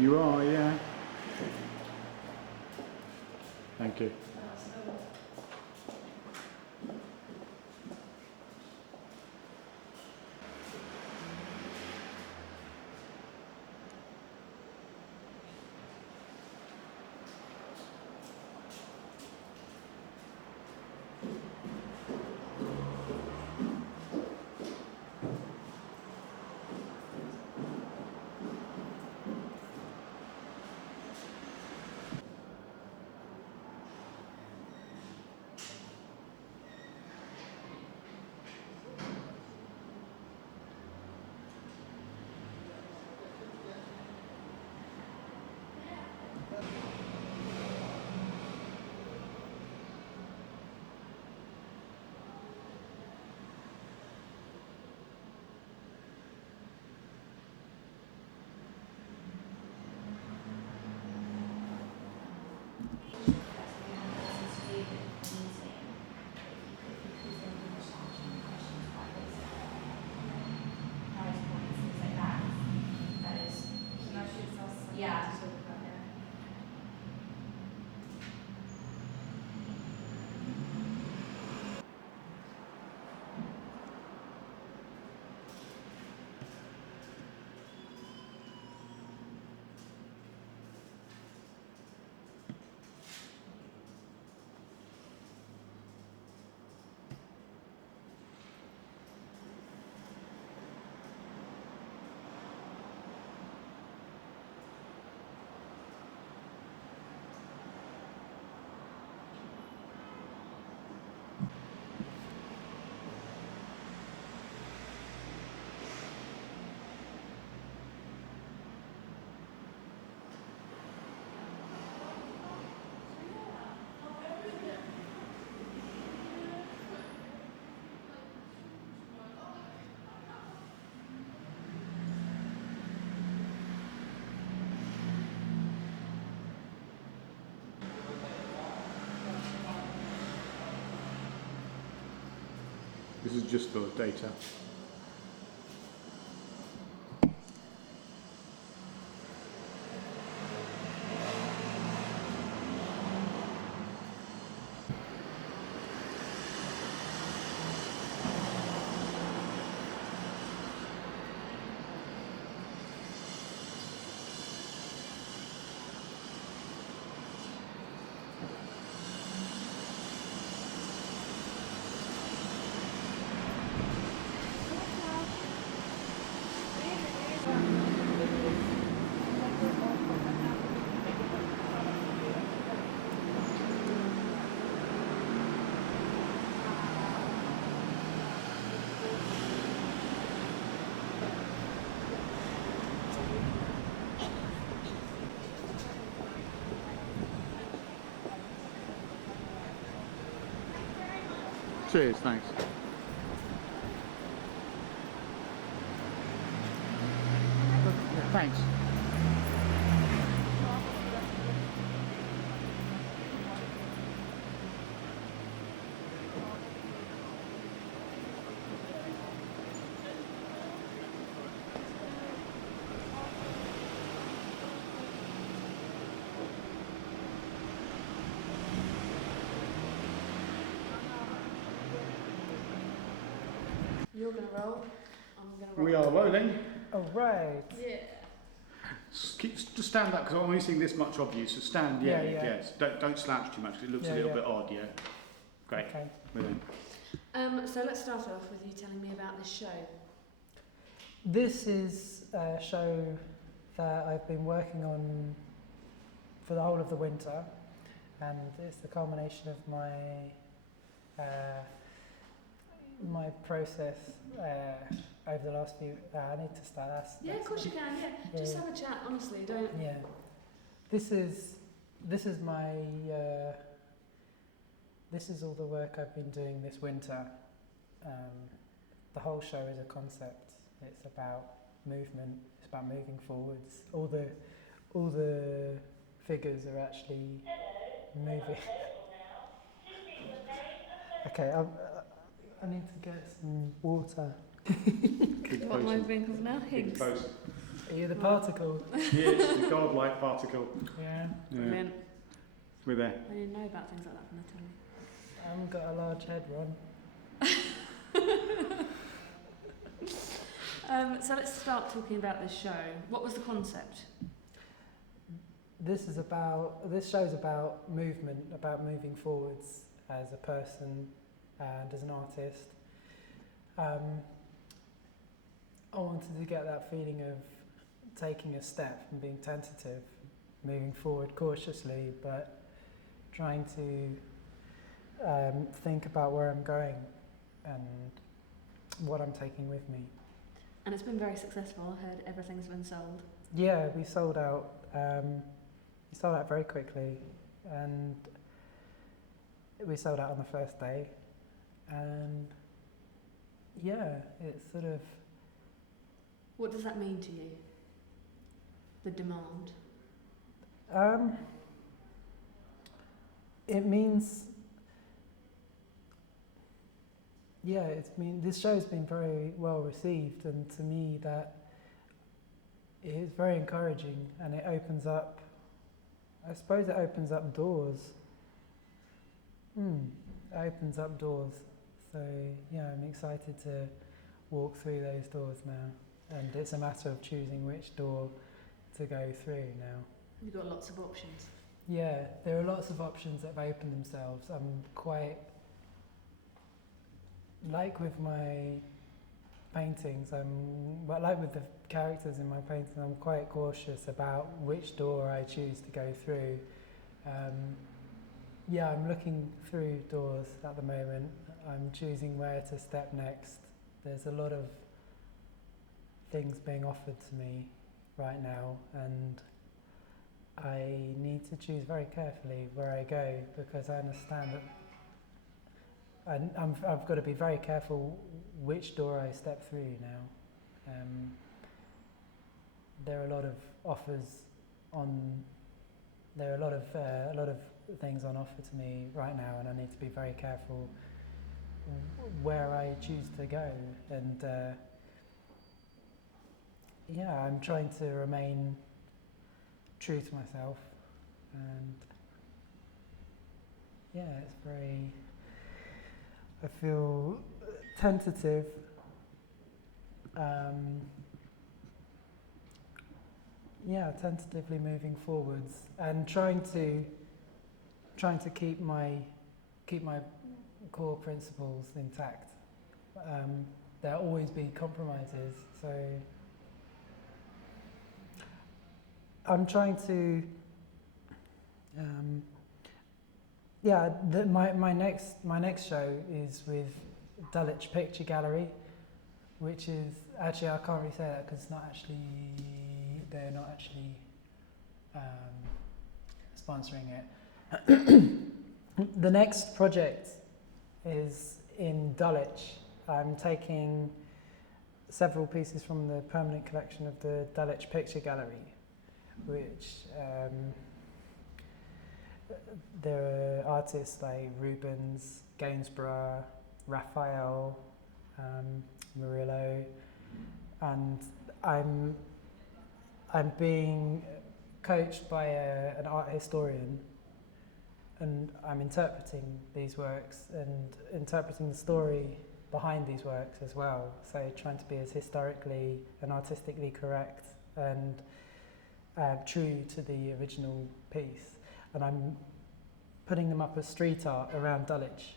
You are, yeah. Thank you. This is just the data. Cheers, thanks. Thanks. You're going to roll, I'm going to roll. We are rolling. Oh, right. Yeah. Just stand up because I'm only seeing this much of you. So stand, yes. Don't slouch too much because it looks a little bit odd, yeah. Great. Okay. Brilliant. So let's start off with you telling me about this show. This is a show that I've been working on for the whole of the winter, and it's the culmination of my my process over the last few. I need to start. Yeah, of course you can. Yeah, just have a chat. Honestly, don't. Yeah, this is my. This is all the work I've been doing this winter. The whole show is a concept. It's about movement. It's about moving forwards. All the figures are actually moving. Okay, I need to get some water. What am I thinking of now? Higgs. Are you the particle? Yes, the godlike particle. Yeah. Brilliant. We're there. I didn't know about things like that from the telly. I haven't got a large head, Ron. So let's start talking about this show. What was the concept? This show is about movement, about moving forwards as a person and as an artist. I wanted to get that feeling of taking a step and being tentative, moving forward cautiously, but trying to think about where I'm going and what I'm taking with me. And it's been very successful. I heard everything's been sold. Yeah, we sold out. We sold out very quickly, and we sold out on the first day. And yeah, it's sort of. What does that mean to you? The demand. It means. Yeah, this show's been very well received, and to me that is very encouraging, and it opens up. I suppose it opens up doors. It opens up doors. So yeah, I'm excited to walk through those doors now, and it's a matter of choosing which door to go through now. You've got lots of options. Yeah, there are lots of options that have opened themselves. I'm quite. Like with my paintings, but like with the characters in my paintings, I'm quite cautious about which door I choose to go through. Yeah, I'm looking through doors at the moment. I'm choosing where to step next. There's a lot of things being offered to me right now, and I need to choose very carefully where I go, because I understand that I've got to be very careful which door I step through now. There are a lot of offers on. There are a lot of things on offer to me right now, and I need to be very careful where I choose to go. And yeah, I'm trying to remain true to myself, and yeah, it's very. I feel tentative. Yeah, tentatively moving forwards and trying to keep my core principles intact. There'll always be compromises, so I'm trying to. Yeah, my next show is with Dulwich Picture Gallery, which is actually, I can't really say that because they're not actually sponsoring it. The next project is in Dulwich. I'm taking several pieces from the permanent collection of the Dulwich Picture Gallery, which there are artists like Rubens, Gainsborough, Raphael, Murillo, and I'm being coached by an art historian, and I'm interpreting these works and interpreting the story behind these works as well. So trying to be as historically and artistically correct and true to the original piece. And I'm putting them up as street art around Dulwich,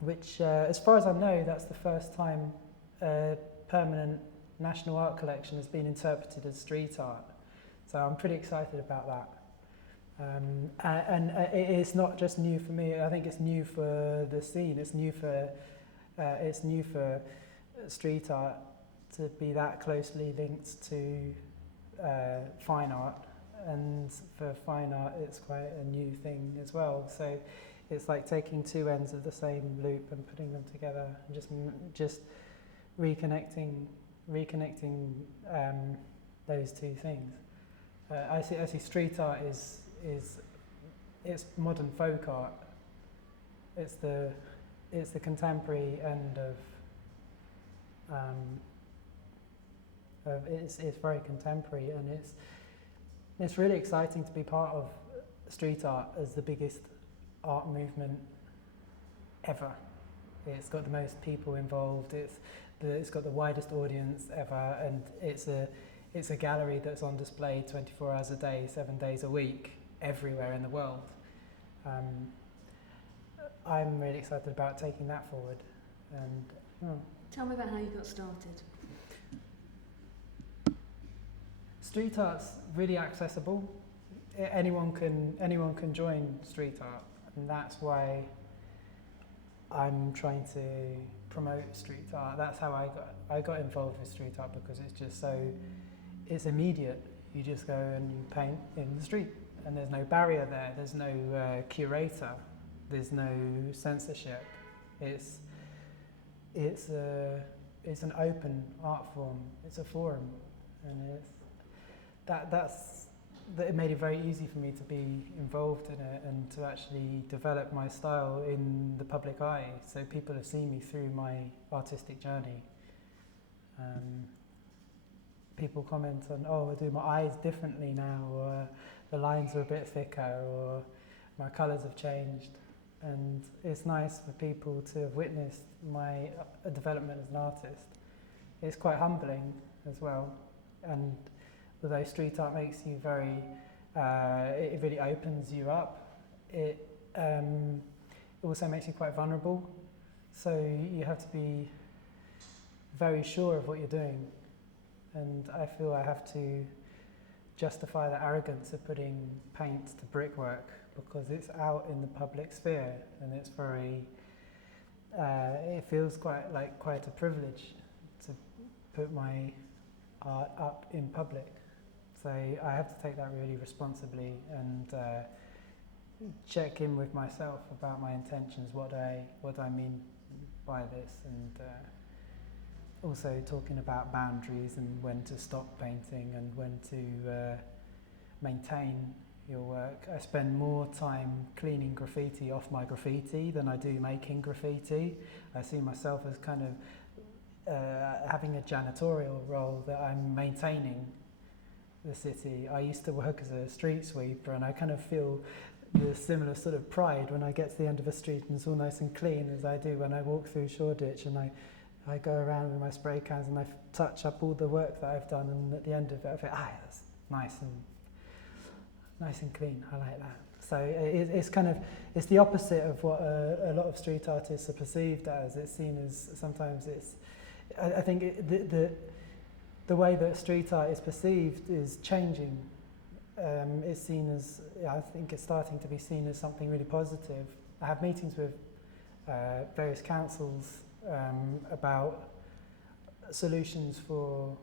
which, as far as I know, that's the first time a permanent national art collection has been interpreted as street art. So I'm pretty excited about that. And it's not just new for me. I think it's new for the scene. It's new for street art to be that closely linked to fine art. And for fine art, it's quite a new thing as well. So it's like taking two ends of the same loop and putting them together, and just reconnecting those two things. I see street art is it's modern folk art. It's the It's very contemporary, and it's really exciting to be part of street art as the biggest art movement ever. It's got the most people involved. It's got the widest audience ever, and it's a gallery that's on display 24 hours a day, 7 days a week, everywhere in the world. I'm really excited about taking that forward. And tell me about how you got started. Street art's really accessible. Anyone can join street art, and that's why I'm trying to promote street art. That's how I got involved with street art, because it's immediate. You just go and you paint in the street, and there's no barrier there. There's no curator. There's no censorship. It's an open art form. It's a forum, and it made it very easy for me to be involved in it and to actually develop my style in the public eye. So people have seen me through my artistic journey. People comment on, I do my eyes differently now, or the lines are a bit thicker, or my colours have changed. And it's nice for people to have witnessed my development as an artist. It's quite humbling as well. And although street art makes you it really opens you up, it also makes you quite vulnerable. So you have to be very sure of what you're doing. And I feel I have to justify the arrogance of putting paint to brickwork, because it's out in the public sphere, and it's it feels quite a privilege to put my art up in public. So I have to take that really responsibly and check in with myself about my intentions, what I mean by this, and also talking about boundaries and when to stop painting and when to maintain your work. I spend more time cleaning graffiti off my graffiti than I do making graffiti. I see myself as kind of having a janitorial role, that I'm maintaining the city. I used to work as a street sweeper, and I kind of feel the similar sort of pride when I get to the end of a street and it's all nice and clean, as I do when I walk through Shoreditch and I go around with my spray cans and I touch up all the work that I've done, and at the end of it I think, that's nice and clean. I like that. So it's the opposite of what a lot of street artists are perceived as. It's seen as, sometimes I think the way that street art is perceived is changing. It's seen as, I think it's starting to be seen as something really positive. I have meetings with various councils about solutions for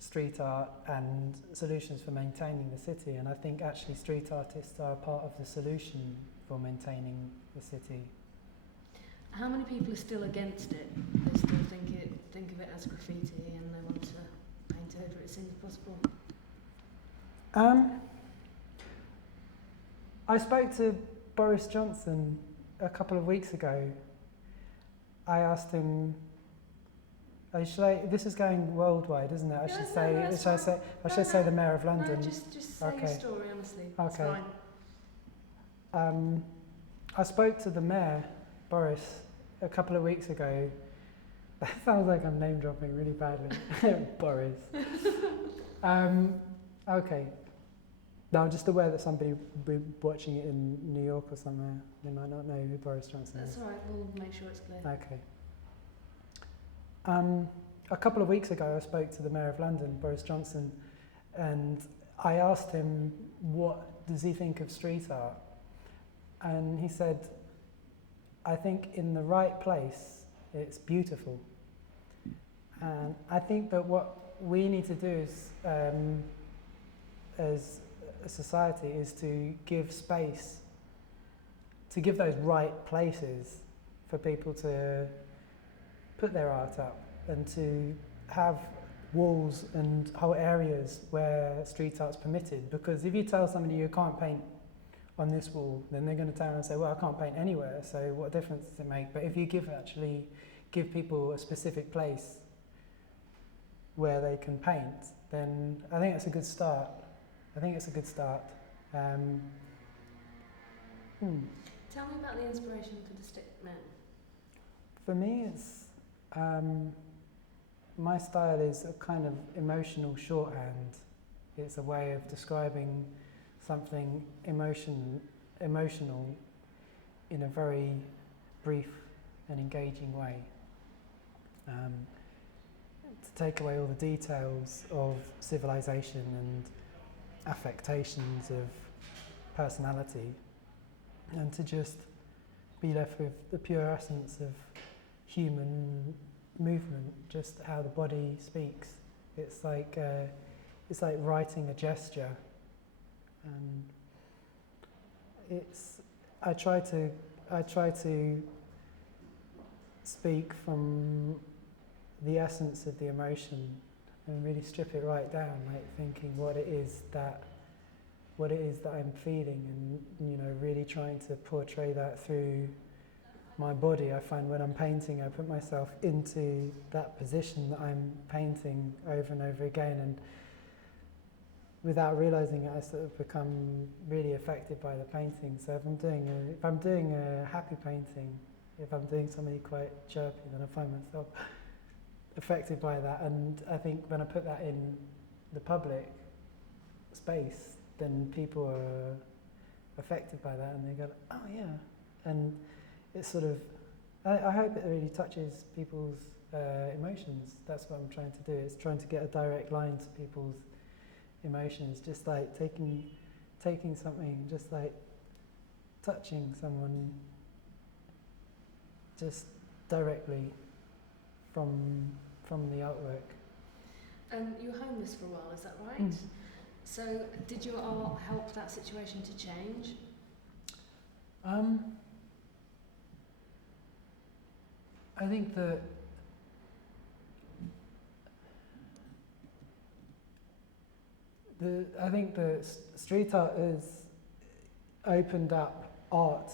street art and solutions for maintaining the city, and I think actually street artists are part of the solution for maintaining the city. How many people are still against it? They still think of it as graffiti and they want to paint over it as soon as possible? I spoke to Boris Johnson a couple of weeks ago. I asked him, this is going worldwide, isn't it? I should say the Mayor of London. No, just say your story, honestly. It's Okay. fine. I spoke to the Mayor, Boris, a couple of weeks ago. That sounds like I'm name dropping really badly. Boris. Okay. No, I'm just aware that somebody will be watching it in New York or somewhere. They might not know who Boris Johnson is. That's all right, we'll make sure it's clear. Okay. A couple of weeks ago, I spoke to the Mayor of London, Boris Johnson, and I asked him, what does he think of street art? And he said, I think in the right place, it's beautiful. And I think that what we need to do is, as a society, is to give space, to give those right places for people to put their art up, and to have walls and whole areas where street art's permitted. Because if you tell somebody you can't paint on this wall, then they're going to turn around and say, well, I can't paint anywhere, so what difference does it make? But if you give people a specific place where they can paint, then I think it's a good start. I think it's a good start. Tell me about the inspiration for the stick men. For me, it's my style is a kind of emotional shorthand. It's a way of describing something emotional in a very brief and engaging way. To take away all the details of civilization and affectations of personality, and to just be left with the pure essence of human movement, just how the body speaks. It's like writing a gesture, and I try to speak from the essence of the emotion and really strip it right down, like thinking what it is that I'm feeling, and really trying to portray that through my body. I find when I'm painting, I put myself into that position that I'm painting over and over again, and without realizing it, I sort of become really affected by the painting. So if I'm doing a happy painting, if I'm doing something quite chirpy, then I find myself affected by that. And I think when I put that in the public space, then people are affected by that, and they go, oh yeah. And it's sort of, I hope it really touches people's emotions. That's what I'm trying to do. It's trying to get a direct line to people's emotions, just like taking something, just like touching someone just directly from the artwork. You were homeless for a while, is that right? So did your art help that situation to change? I think that the street art has opened up art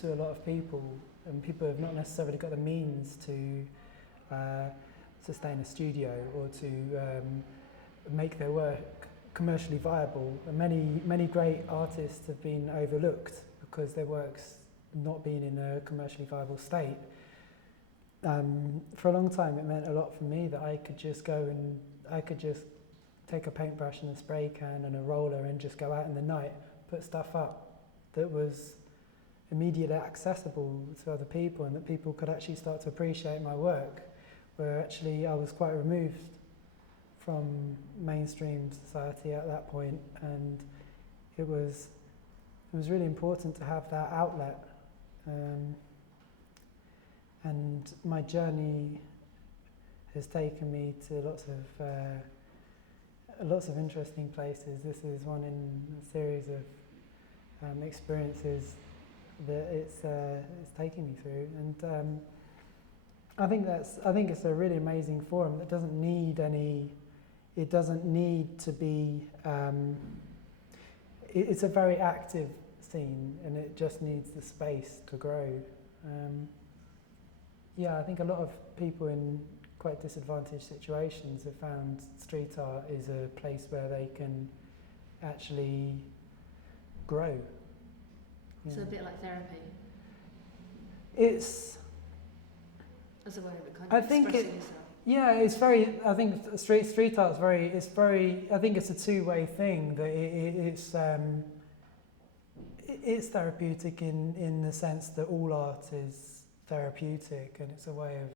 to a lot of people, and people have not necessarily got the means to sustain a studio or to make their work commercially viable. And many great artists have been overlooked because their work's not been in a commercially viable state. For a long time, it meant a lot for me that I could just take a paintbrush and a spray can and a roller and just go out in the night, put stuff up that was immediately accessible to other people, and that people could actually start to appreciate my work, where actually I was quite removed from mainstream society at that point, and it was really important to have that outlet. And my journey has taken me to lots of interesting places. This is one in a series of experiences that it's taken me through, and I think it's a really amazing forum that doesn't need to be. It's a very active scene, and it just needs the space to grow. I think a lot of people in quite disadvantaged situations have found street art is a place where they can actually grow. So a bit like therapy. It's as a way of kind of expressing yourself. Yeah, it's very. I think street art's very. It's very. I think it's a two-way thing. That it's therapeutic in the sense that all art is therapeutic, and it's a way of